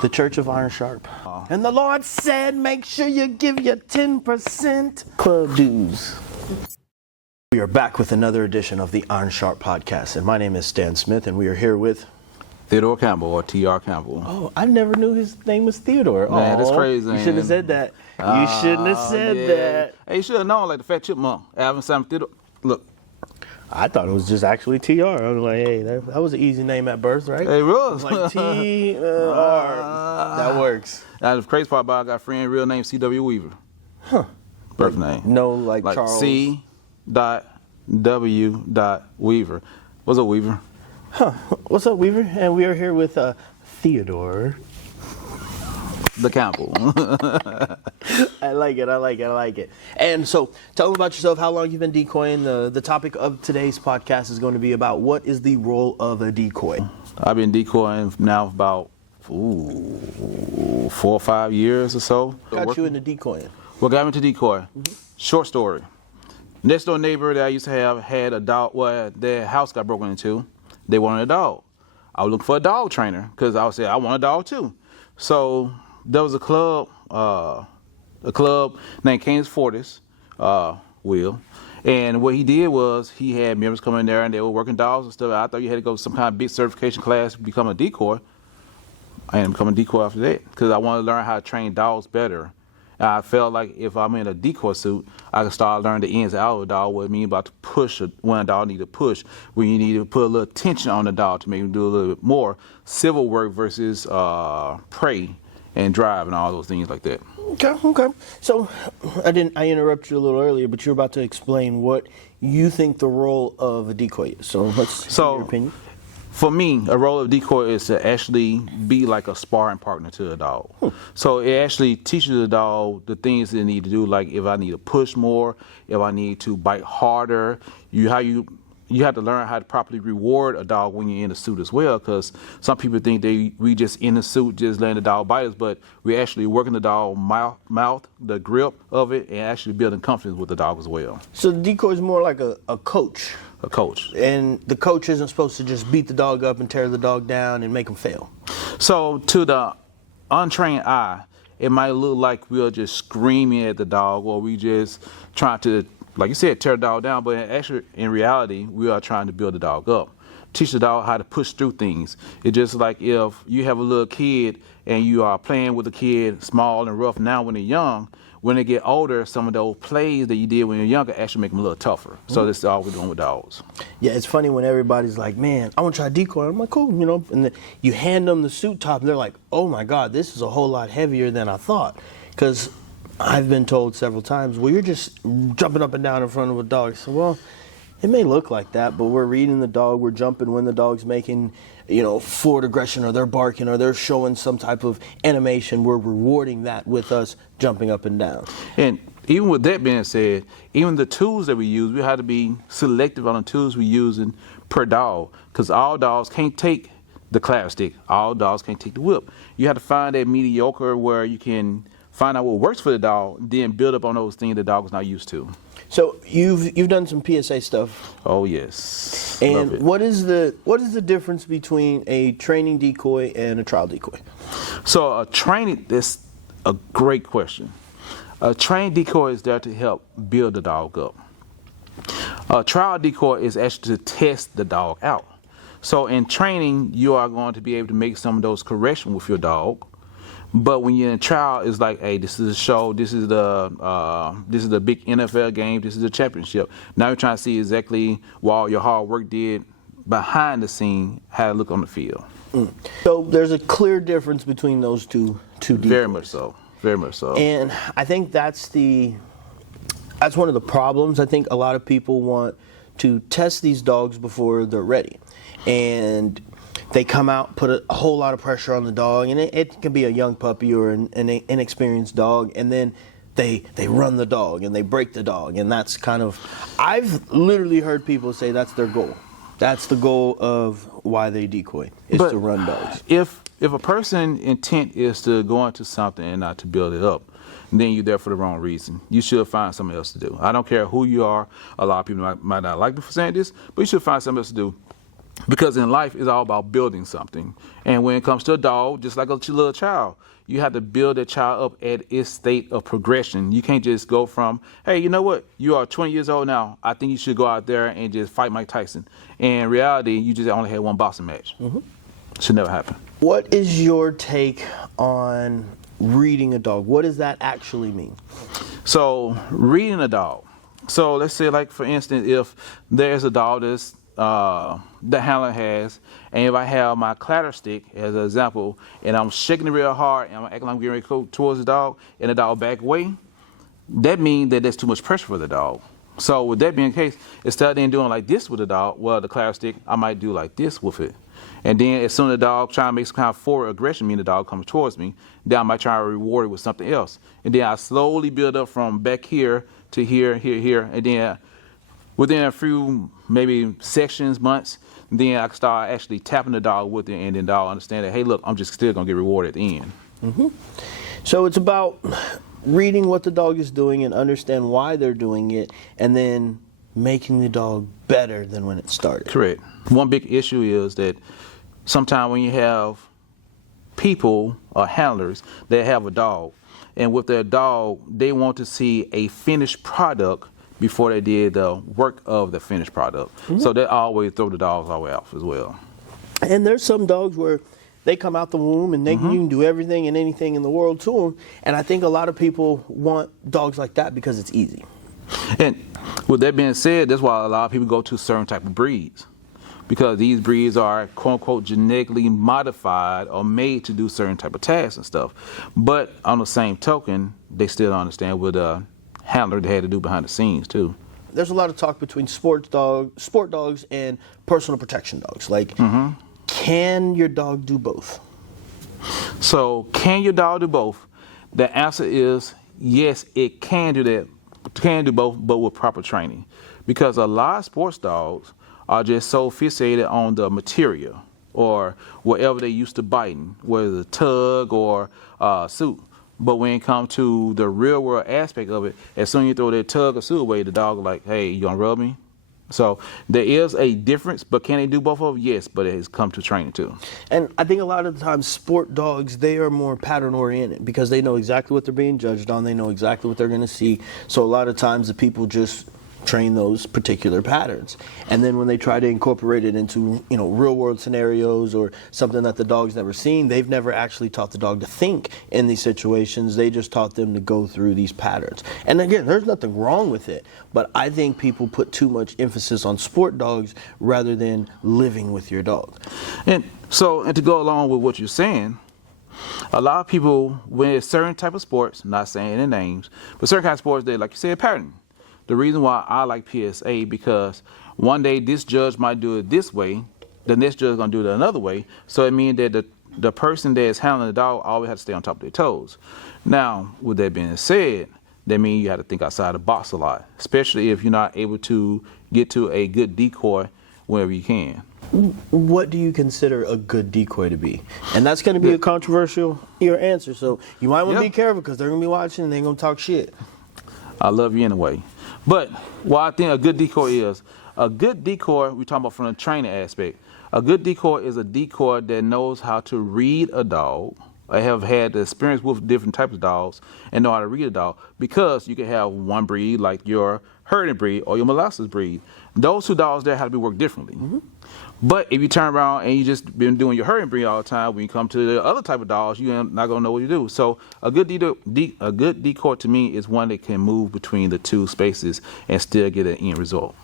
The Church of Iron Sharp. And the Lord said, make sure you give your 10% club dues. We are back with another edition of the Iron Sharp podcast. And my name is Stan Smith, and we are here with Theodore Campbell, or T.R. Campbell. Oh, I never knew his name was Theodore. Man, that's crazy. You shouldn't have said that. You shouldn't have said that. Hey, you should have known, like the Fat Chipmunk. Alvin Simon Theodore. Look. I thought it was just actually T.R. I was like, hey, that was an easy name at birth, right? It was. Like T.R. That works. Now, the crazy part about it, I got a friend, real name C.W. Weaver. Huh. Birth name. No, like Charles. C.W. Weaver. What's up, Weaver? Huh. What's up, Weaver? And we are here with Theodore. The Campbell. I like it. And so, tell them about yourself, how long you've been decoying. The topic of today's podcast is going to be about what is the role of a decoy. I've been decoying now for about 4 or 5 years or so. What got you into decoying? What got me into decoy? Short story. Next door neighbor that I used to have had a dog. Well, their house got broken into. They wanted a dog. I was looking for a dog trainer because I would say I want a dog too. So there was a club named Canis Fortis, Will. And what he did was he had members come in there and they were working dogs and stuff. I thought you had to go to some kind of big certification class to become a decoy. I ended up becoming a decoy after that because I wanted to learn how to train dogs better. And I felt like if I'm in a decoy suit, I can start learning the ins and outs of a dog, what it means about to push when a dog need to push, when you need to put a little tension on the dog to make him do a little bit more civil work versus prey and drive and all those things like that. Okay. So I interrupted you a little earlier, but you're about to explain what you think the role of a decoy is. So let's hear your opinion. For me, a role of decoy is to actually be like a sparring partner to a dog. So it actually teaches the dog the things they need to do, like if I need to push more, if I need to bite harder, you have to learn how to properly reward a dog when you're in a suit as well, because some people think we just in the suit just letting the dog bite us, but we're actually working the dog mouth, the grip of it, and actually building confidence with the dog as well. So the decoy is more like a coach. A coach. And the coach isn't supposed to just beat the dog up and tear the dog down and make him fail. So to the untrained eye, it might look like we're just screaming at the dog, or we just trying to, like you said, tear the dog down, but actually, in reality, we are trying to build the dog up. Teach the dog how to push through things. It's just like if you have a little kid and you are playing with a kid small and rough now when they're young, when they get older, some of those plays that you did when you're younger actually make them a little tougher. So this is all we're doing with dogs. Yeah, it's funny when everybody's like, man, I want to try decoy. I'm like, cool, and then you hand them the suit top and they're like, oh my God, this is a whole lot heavier than I thought. Because I've been told several times, well, you're just jumping up and down in front of a dog. So, well, it may look like that, but we're reading the dog, we're jumping when the dog's making, forward aggression, or they're barking, or they're showing some type of animation. We're rewarding that with us jumping up and down. And even with that being said, even the tools that we use, we have to be selective on the tools we're using per dog, because all dogs can't take the clap stick. All dogs can't take the whip. You have to find that mediocre where you can find out what works for the dog, then build up on those things the dog is not used to. So you've done some PSA stuff. Oh yes. And what is the difference between a training decoy and a trial decoy? So a training, that's a great question. A trained decoy is there to help build the dog up. A trial decoy is actually to test the dog out. So in training, you are going to be able to make some of those corrections with your dog. But when you're in trial, it's like, hey, this is a show. This is the big NFL game. This is a championship. Now you're trying to see exactly what all your hard work did behind the scene, how it look on the field. So there's a clear difference between those two decoys. Very much so. Very much so. And I think that's one of the problems. I think a lot of people want to test these dogs before they're ready, and they come out, put a whole lot of pressure on the dog, and it can be a young puppy or an inexperienced dog, and then they run the dog and they break the dog, and that's kind of, I've literally heard people say that's their goal. That's the goal of why they decoy, is to run dogs. If a person's intent is to go into something and not to build it up, then you're there for the wrong reason. You should find something else to do. I don't care who you are. A lot of people might not like me for saying this, but you should find something else to do. Because in life, it's all about building something. And when it comes to a dog, just like a little child, you have to build a child up at its state of progression. You can't just go from, hey, you know what? You are 20 years old now. I think you should go out there and just fight Mike Tyson. In reality, you just only had one boxing match. Should never happen. What is your take on reading a dog? What does that actually mean? So, reading a dog. So, let's say, like, for instance, if there's a dog that's the handler has, and if I have my clatter stick as an example, and I'm shaking it real hard, and I'm acting like I'm getting ready to go towards the dog, and the dog back away, that means that there's too much pressure for the dog. So with that being the case, instead of then doing like this with the dog, well, the clatter stick, I might do like this with it. And then as soon as the dog try to make some kind of forward aggression, meaning the dog comes towards me, then I might try to reward it with something else. And then I slowly build up from back here to here, here, and then within a few maybe sections, months, then I can start actually tapping the dog with it, and then the dog understand that, hey, look, I'm just still gonna get rewarded at the end. So it's about reading what the dog is doing and understand why they're doing it, and then making the dog better than when it started. Correct. One big issue is that sometimes when you have people or handlers that have a dog, and with their dog, they want to see a finished product before they did the work of the finished product. So they always throw the dogs all the way off as well. And there's some dogs where they come out the womb and you can do everything and anything in the world to them. And I think a lot of people want dogs like that because it's easy. And with that being said, that's why a lot of people go to certain type of breeds, because these breeds are quote unquote genetically modified or made to do certain type of tasks and stuff. But on the same token, they still don't understand what handler they had to do behind the scenes too. There's a lot of talk between sport dogs and personal protection dogs. Like, can your dog do both? So, can your dog do both? The answer is yes, it can do that. Can do both, but with proper training. Because a lot of sports dogs are just so fixated on the material or whatever they used to biting, whether it's a tug or suit. But when it comes to the real world aspect of it, as soon as you throw that tug or suit away, the dog is like, hey, you gonna rub me? So there is a difference, but can they do both of them? Yes, but it has come to training too. And I think a lot of the times sport dogs, they are more pattern oriented because they know exactly what they're being judged on. They know exactly what they're going to see. So a lot of times the people just train those particular patterns. And then when they try to incorporate it into, real world scenarios or something that the dog's never seen, they've never actually taught the dog to think in these situations. They just taught them to go through these patterns. And again, there's nothing wrong with it, but I think people put too much emphasis on sport dogs rather than living with your dog. And to go along with what you're saying, a lot of people, when it's certain type of sports, not saying any names, but certain kind of sports, they, like you said, pattern. The reason why I like PSA, because one day this judge might do it this way, the next judge is going to do it another way. So it means that the person that is handling the dog always has to stay on top of their toes. Now, with that being said, that means you have to think outside the box a lot, especially if you're not able to get to a good decoy wherever you can. What do you consider a good decoy to be? And that's going to be a controversial answer. So you might want to be careful because they're going to be watching and they're going to talk shit. I love you anyway. But what I think a good decoy is, we're talking about from the training aspect. A good decoy is a decoy that knows how to read a dog. I have had the experience with different types of dogs and know how to read a dog, because you can have one breed like your herding breed or your molasses breed. Those two dogs there have to be worked differently. But if you turn around and you just been doing your herding breed all the time, when you come to the other type of dogs, you're not gonna know what to do. So a good decoy to me is one that can move between the two spaces and still get an end result.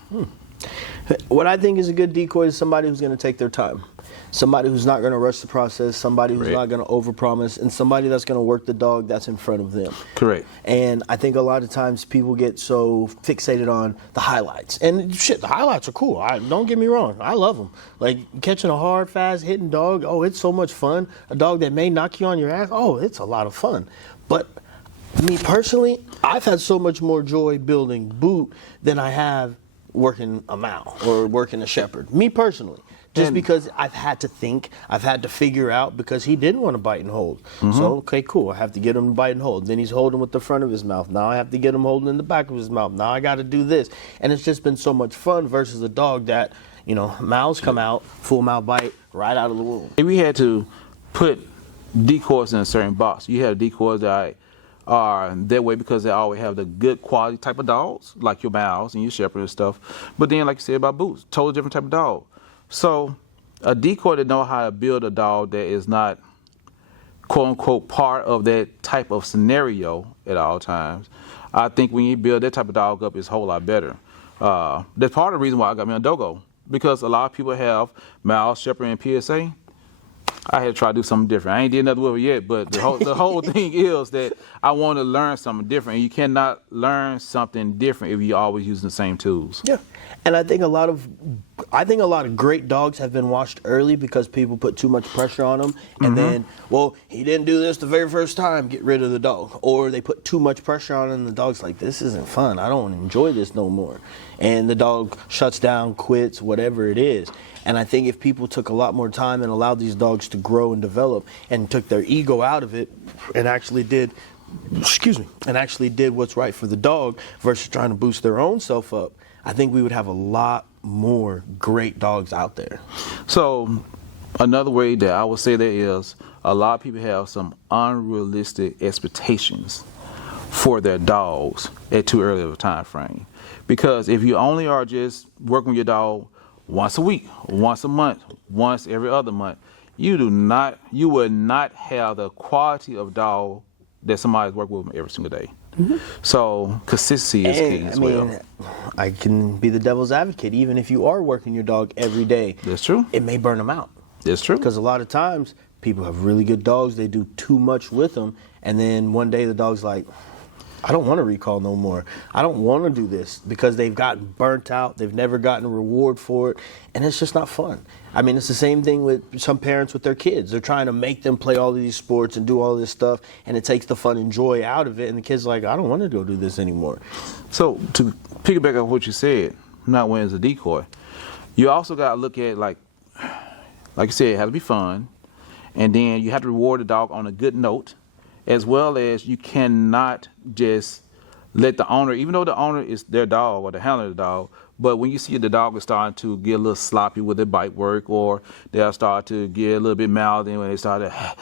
What I think is a good decoy is somebody who's going to take their time, somebody who's not going to rush the process, somebody who's not going to overpromise, and somebody that's going to work the dog that's in front of them. Correct. And I think a lot of times people get so fixated on the highlights. And shit, the highlights are cool. Don't get me wrong. I love them. Like catching a hard, fast hitting dog. Oh, it's so much fun. A dog that may knock you on your ass. Oh, it's a lot of fun. But me personally, I've had so much more joy building Boot than I have working a Mal or working a Shepherd. Me personally. Just because I've had to think, I've had to figure out, because he didn't want to bite and hold. So, okay, cool, I have to get him to bite and hold. Then he's holding with the front of his mouth. Now I have to get him holding in the back of his mouth. Now I got to do this. And it's just been so much fun versus a dog that, mouths come out, full mouth bite, right out of the womb. If we had to put decoys in a certain box, you have decoys that are that way because they always have the good quality type of dogs, like your Mouse and your Shepherd and stuff. But then, like you said about Boots, totally different type of dog. So a decoy that know how to build a dog that is not quote unquote part of that type of scenario at all times, I think when you build that type of dog up, it's a whole lot better. That's part of the reason why I got me a Dogo, because a lot of people have Mouse, Shepherd, and PSA. I had to try to do something different. I ain't did nothing with it yet, but the whole thing is that I want to learn something different. And you cannot learn something different if you're always using the same tools. Yeah, and I think a lot of great dogs have been washed early because people put too much pressure on them, and then, well, he didn't do this the very first time, get rid of the dog. Or they put too much pressure on him, and the dog's like, this isn't fun. I don't enjoy this no more. And the dog shuts down, quits, whatever it is. And I think if people took a lot more time and allowed these dogs to grow and develop and took their ego out of it and actually did what's right for the dog versus trying to boost their own self up, I think we would have a lot more great dogs out there. So another way that I would say that is a lot of people have some unrealistic expectations for their dogs at too early of a time frame. Because if you only are just working with your dog once a week, once a month, once every other month, you would not have the quality of dog that somebody's working with every single day. So consistency is key as well. I can be the devil's advocate. Even if you are working your dog every day, that's true. It may burn them out. That's true. Because a lot of times people have really good dogs, they do too much with them, and then one day the dog's like, I don't want to recall no more. I don't want to do this, because they've gotten burnt out. They've never gotten a reward for it, and it's just not fun. I mean, it's the same thing with some parents with their kids. They're trying to make them play all of these sports and do all this stuff, and it takes the fun and joy out of it, and the kid's like, I don't want to go do this anymore. So to piggyback on what you said, not when it's a decoy, you also got to look at, like you said, it has to be fun, and then you have to reward the dog on a good note, as well as you cannot just let the owner, even though the owner is their dog or the handler of the dog, but when you see the dog is starting to get a little sloppy with their bite work, or they'll start to get a little bit mouthy when they start to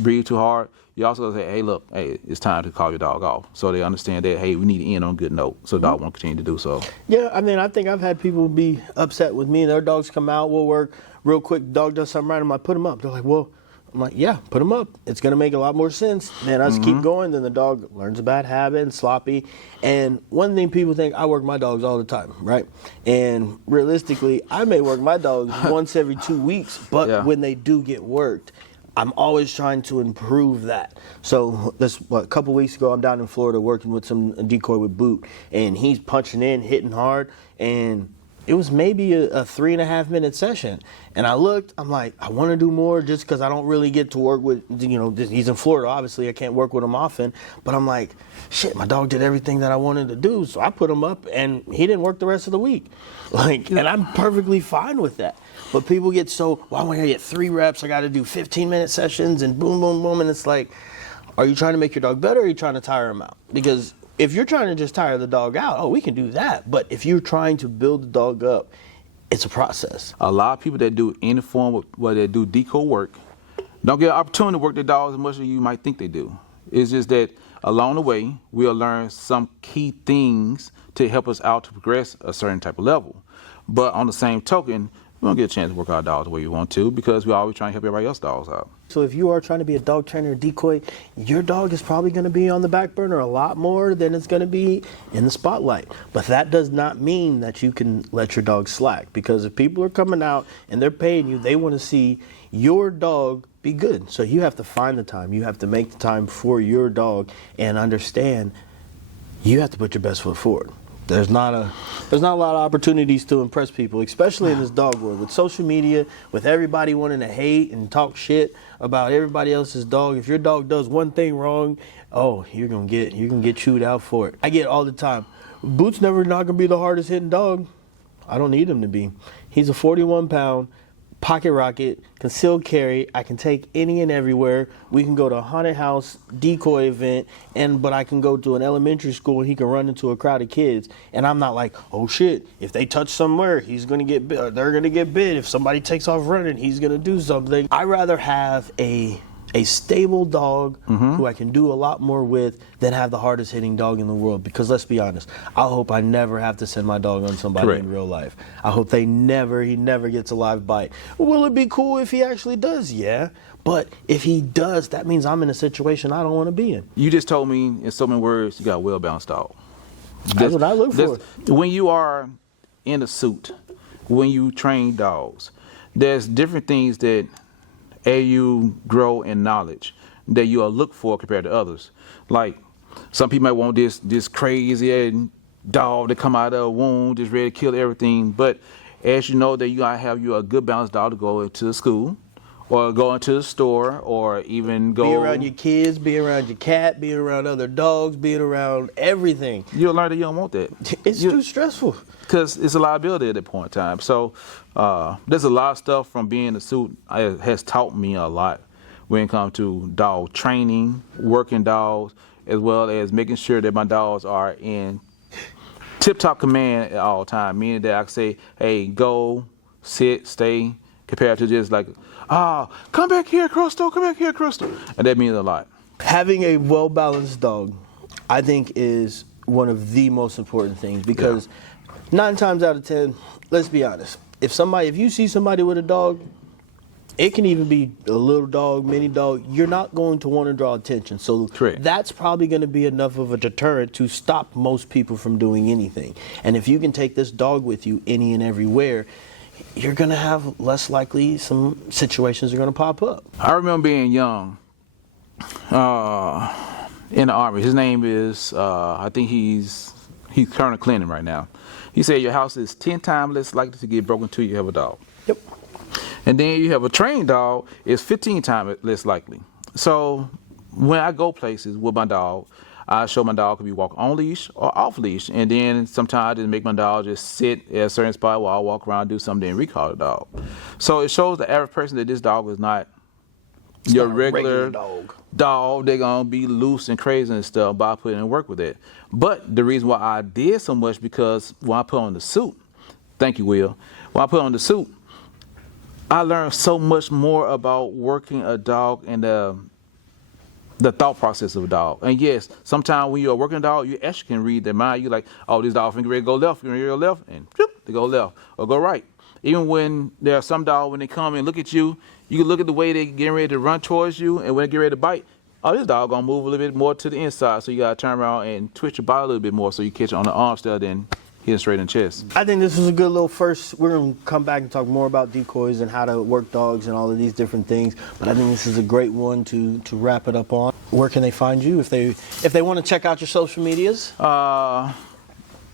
breathe too hard, you also gotta say, hey, look, hey, it's time to call your dog off. So they understand that, hey, we need to end on a good note, so the dog won't continue to do so. Yeah, I mean, I think I've had people be upset with me. Their dogs come out, we'll work real quick, dog does something right, I'm like, put him up. They're like, well, I'm like, yeah, put him up. It's going to make a lot more sense. Then I just keep going. Then the dog learns a bad habit and sloppy. And one thing people think, I work my dogs all the time, right? And realistically, I may work my dogs once every 2 weeks. But when they do get worked, I'm always trying to improve that. So a couple weeks ago, I'm down in Florida working with some decoy with Boot. And he's punching in, hitting hard. And it was maybe a 3.5 minute session. And I looked, I'm like, I want to do more just because I don't really get to work with, he's in Florida, obviously, I can't work with him often. But I'm like, shit, my dog did everything that I wanted to do. So I put him up, and he didn't work the rest of the week. And I'm perfectly fine with that. But people get so, well, when I get 3 reps, I got to do 15-minute sessions and boom, boom, boom. And it's like, are you trying to make your dog better, or are you trying to tire him out? Because if you're trying to just tire the dog out, we can do that. But if you're trying to build the dog up, it's a process. A lot of people that do any form of, where they do decoy work, don't get an opportunity to work their dogs as much as you might think they do. It's just that along the way, we'll learn some key things to help us out to progress a certain type of level. But on the same token, we don't get a chance to work our dogs the way we want to, because we're always trying to help everybody else's dogs out. So if you are trying to be a dog trainer or decoy, your dog is probably going to be on the back burner a lot more than it's going to be in the spotlight. But that does not mean that you can let your dog slack, because if people are coming out and they're paying you, they want to see your dog be good. So you have to find the time. You have to make the time for your dog and understand you have to put your best foot forward. There's not a lot of opportunities to impress people, especially in this dog world. With social media, with everybody wanting to hate and talk shit about everybody else's dog. If your dog does one thing wrong, you're gonna get chewed out for it. I get it all the time. Boot's never not gonna be the hardest hitting dog. I don't need him to be. He's a 41-pound pocket rocket, concealed carry. I can take any and everywhere. We can go to a haunted house decoy event, but I can go to an elementary school and he can run into a crowd of kids. And I'm not like, oh shit, if they touch somewhere, he's gonna get bit, or they're gonna get bit. If somebody takes off running, he's gonna do something. I'd rather have a stable dog who I can do a lot more with than have the hardest hitting dog in the world. Because let's be honest, I hope I never have to send my dog on somebody Correct. in real life. I hope he never gets a live bite. Will it be cool if he actually does? Yeah. But if he does, that means I'm in a situation I don't want to be in. You just told me in so many words you got a well-balanced dog. That's what I look for. When you are in a suit, when you train dogs, there's different things that you grow in knowledge that you'll look for compared to others. Like some people might want this crazy dog to come out of a wound, just ready to kill everything. But as you know that you gotta have a good balanced dog to go into the school, or go into the store, or even go be around your kids, be around your cat, be around other dogs, being around everything. You'll learn that you don't want that. It's too stressful. Because it's a liability at that point in time. So there's a lot of stuff from being in the suit has taught me a lot when it comes to dog training, working dogs, as well as making sure that my dogs are in tip-top command at all times, meaning that I can say, hey, go, sit, stay, compared to just like, come back here, Crystal, come back here, Crystal. And that means a lot. Having a well-balanced dog, I think, is one of the most important things because 9 times out of 10, let's be honest, if you see somebody with a dog, it can even be a little dog, mini dog, you're not going to want to draw attention. So Correct. That's probably going to be enough of a deterrent to stop most people from doing anything. And if you can take this dog with you any and everywhere, you're going to have less likely some situations are going to pop up. I remember being young in the Army. His name is, I think he's Colonel Clinton right now. He said your house is 10 times less likely to get broken into you have a dog. Yep. And then you have a trained dog, it's 15 times less likely. So when I go places with my dog, I show my dog could be walk on leash or off leash. And then sometimes I just make my dog just sit at a certain spot while I walk around, do something, and recall the dog. So it shows the average person that this dog is not your regular dog. They're going to be loose and crazy and stuff by putting in work with it. But the reason why I did so much because when I put on the suit, thank you, Will. When I put on the suit, I learned so much more about working a dog and the thought process of a dog. And yes, sometimes when you're a working dog, you actually can read their mind. You're like, oh, this dog finna ready to go left, finna ready to go left, and whoop, they go left or go right. Even when there are some dogs, when they come and look at you, you can look at the way they getting ready to run towards you, and when they get ready to bite, oh, this dog gonna move a little bit more to the inside, so you gotta turn around and twitch your body a little bit more so you catch it on the arm instead than hitting straight in the chest. I think this was a good little first. We're going to come back and talk more about decoys and how to work dogs and all of these different things. But I think this is a great one to wrap it up on. Where can they find you if they want to check out your social medias? My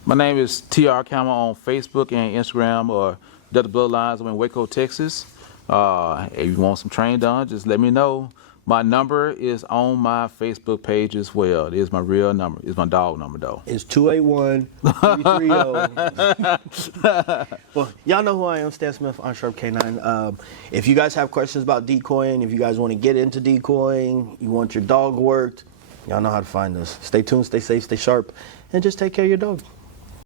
name is TR Campbell on Facebook and Instagram, or Delta Bloodlines. I'm in Waco, Texas. If you want some training done, just let me know. My number is on my Facebook page as well. It is my real number. It's my dog number, though. It's 281-330. Well, y'all know who I am, Stan Smith on Sharp K9. If you guys have questions about decoying, if you guys want to get into decoying, you want your dog worked, y'all know how to find us. Stay tuned, stay safe, stay sharp, and just take care of your dog.